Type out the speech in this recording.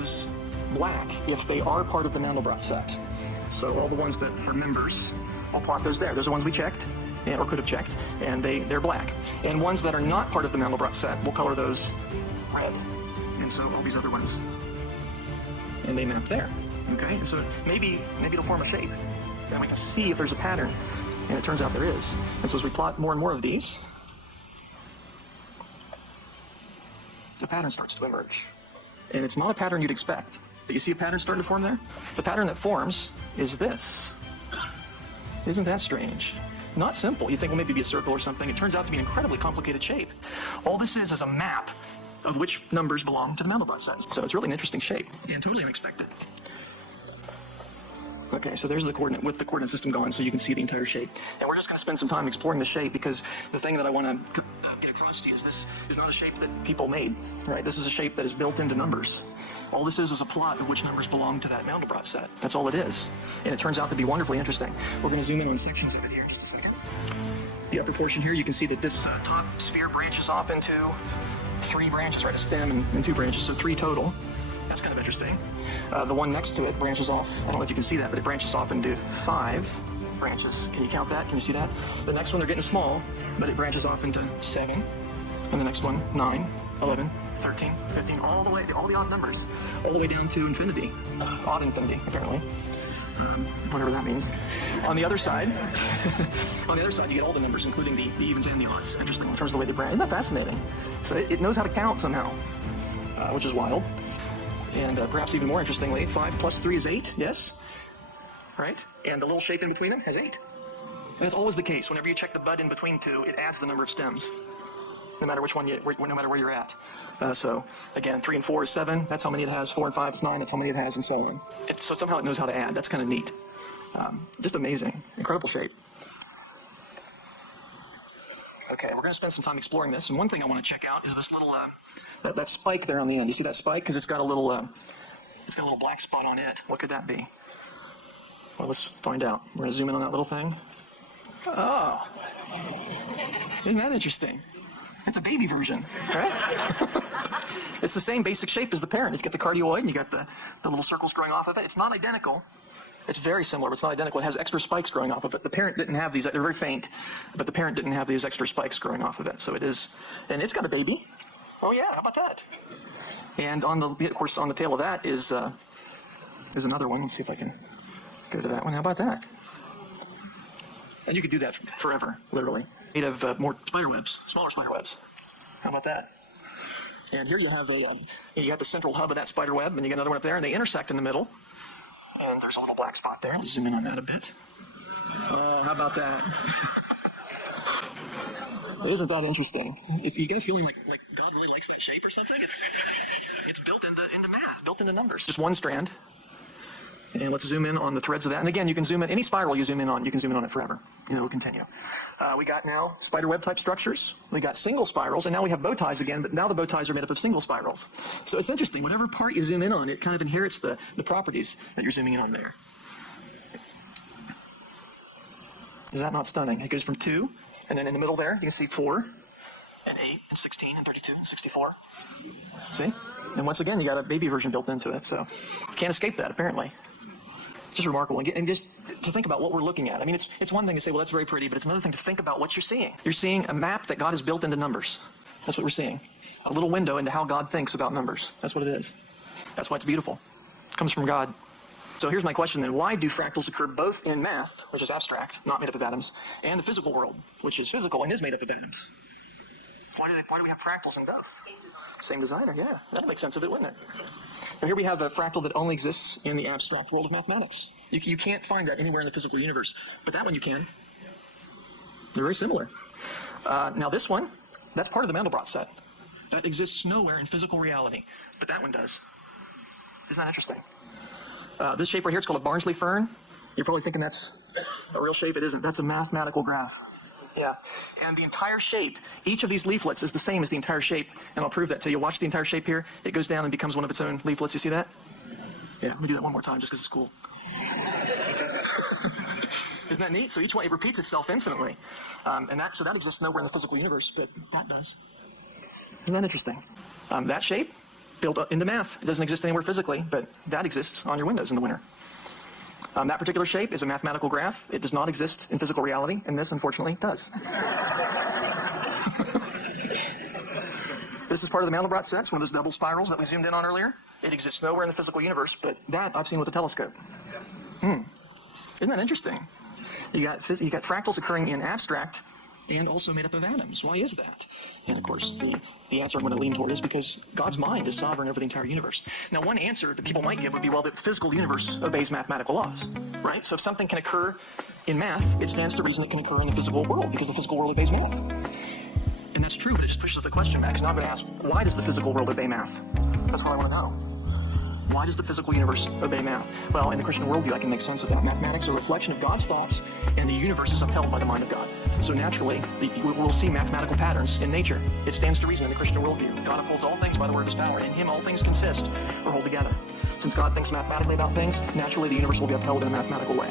those black if they are part of the Mandelbrot set. So all the ones that are members, I'll plot those there. Those are ones we checked, or could have checked, and they're black. And ones that are not part of the Mandelbrot set, we'll color those red. And so all these other ones, and they map there. Okay, and so maybe it'll form a shape, and we can see if there's a pattern. And it turns out there is. And so as we plot more and more of these, the pattern starts to emerge. And it's not a pattern you'd expect. But you see a pattern starting to form there? The pattern that forms is this. Isn't that strange? Not simple. You think, well, maybe it'd be a circle or something. It turns out to be an incredibly complicated shape. All this is a map of which numbers belong to the Mandelbrot set. So it's really an interesting shape and totally unexpected. Okay, so there's the coordinate with the coordinate system going, so you can see the entire shape. And we're just going to spend some time exploring the shape, because the thing that I want to get across to you is this is not a shape that people made, right? This is a shape that is built into numbers. All this is a plot of which numbers belong to that Mandelbrot set. That's all it is. And it turns out to be wonderfully interesting. We're going to zoom in on sections of it here in just a second. The upper portion here, you can see that this top sphere branches off into 3 branches, right? A stem and 2 branches, so 3 total. That's kind of interesting. The one next to it branches off, I don't know if you can see that, but it branches off into 5 branches. Can you count that? Can you see that? The next one, they're getting small, but it branches off into 7. And the next one, 9, 11, 13, 15, all the odd numbers, all the way down to infinity. Odd infinity, apparently. Whatever that means. On the other side, you get all the numbers, including the evens and the odds. Interesting in terms of the way they branch. Isn't that fascinating? So it knows how to count somehow, which is wild. And perhaps even more interestingly, 5 plus 3 is 8, yes? Right? And the little shape in between them has 8. And that's always the case. Whenever you check the bud in between 2, it adds the number of stems, no matter which one no matter where you're at. So again, 3 and 4 is 7. That's how many it has. 4 and 5 is 9. That's how many it has, and so on. So somehow it knows how to add. That's kind of neat. Just amazing. Incredible shape. Okay, we're going to spend some time exploring this. And one thing I want to check out is this little that spike there on the end. You see that spike? Because it's got a little black spot on it. What could that be? Well, let's find out. We're going to zoom in on that little thing. Oh, isn't that interesting? It's a baby version, right? It's the same basic shape as the parent. It's got the cardioid, and you got the little circles growing off of it. It's not identical. It's very similar, but it's not identical. It has extra spikes growing off of it. The parent didn't have these. They're very faint, but the parent didn't have these extra spikes growing off of it. So it is, and it's got a baby. Oh yeah, how about that? And of course, on the tail of that is another one. Let's see if I can go to that one. How about that? And you could do that forever, literally. Made of more spider webs, smaller spider webs. How about that? And here you have you got the central hub of that spider web, and you got another one up there, and they intersect in the middle. And there's a little black spot there. Let's zoom in on that a bit. How about that? Isn't that interesting? You get a feeling like God really likes that shape or something. It's built into math, built into numbers. Just one strand. And let's zoom in on the threads of that. And again, you can zoom in any spiral you zoom in on. You can zoom in on it forever. It'll continue. We got now spider web type structures. We got single spirals, and now we have bow ties again. But now the bow ties are made up of single spirals. So it's interesting. Whatever part you zoom in on, it kind of inherits the properties that you're zooming in on there. Is that not stunning? It goes from 2, and then in the middle there, you can see 4, and 8, and 16, and 32, and 64. See? And once again, you got a baby version built into it. So you can't escape that, apparently. Just remarkable. And just to think about what we're looking at. I mean, it's one thing to say, well, that's very pretty, but it's another thing to think about what you're seeing. You're seeing a map that God has built into numbers. That's what we're seeing. A little window into how God thinks about numbers. That's what it is. That's why it's beautiful. It comes from God. So here's my question then. Why do fractals occur both in math, which is abstract, not made up of atoms, and the physical world, which is physical and is made up of atoms? Why do we have fractals in both? Same designer, yeah. That'd make sense of it, wouldn't it? So here we have a fractal that only exists in the abstract world of mathematics. You can't find that anywhere in the physical universe, but that one you can. They're very similar. Now this one, that's part of the Mandelbrot set. That exists nowhere in physical reality, but that one does. Isn't that interesting? This shape right here, it's called a Barnsley fern. You're probably thinking that's a real shape. It isn't. That's a mathematical graph. Yeah, and the entire shape, each of these leaflets is the same as the entire shape, and I'll prove that to you. Watch the entire shape here. It goes down and becomes one of its own leaflets. You see that? Yeah, let me do that one more time just because it's cool. Isn't that neat? So each one, it repeats itself infinitely. So that exists nowhere in the physical universe, but that does. Isn't that interesting? That shape, built into math. It doesn't exist anywhere physically, but that exists on your windows in the winter. That particular shape is a mathematical graph. It does not exist in physical reality, and this, unfortunately, does. This is part of the Mandelbrot sets, one of those double spirals that we zoomed in on earlier. It exists nowhere in the physical universe, but that I've seen with a telescope. Isn't that interesting? You got fractals occurring in abstract and also made up of atoms. Why is that? And of course, the answer I'm going to lean toward is because God's mind is sovereign over the entire universe. Now, one answer that people might give would be, well, the physical universe obeys mathematical laws, right? So if something can occur in math, it stands to reason it can occur in the physical world because the physical world obeys math. And that's true, but it just pushes the question back. So now I'm going to ask, why does the physical world obey math? That's what I want to know. Why does the physical universe obey math? Well, in the Christian worldview, I can make sense of that. Mathematics are a reflection of God's thoughts, and the universe is upheld by the mind of God. So naturally, we'll see mathematical patterns in nature. It stands to reason in the Christian worldview. God upholds all things by the word of his power. In him all things consist or hold together. Since God thinks mathematically about things, naturally the universe will be upheld in a mathematical way.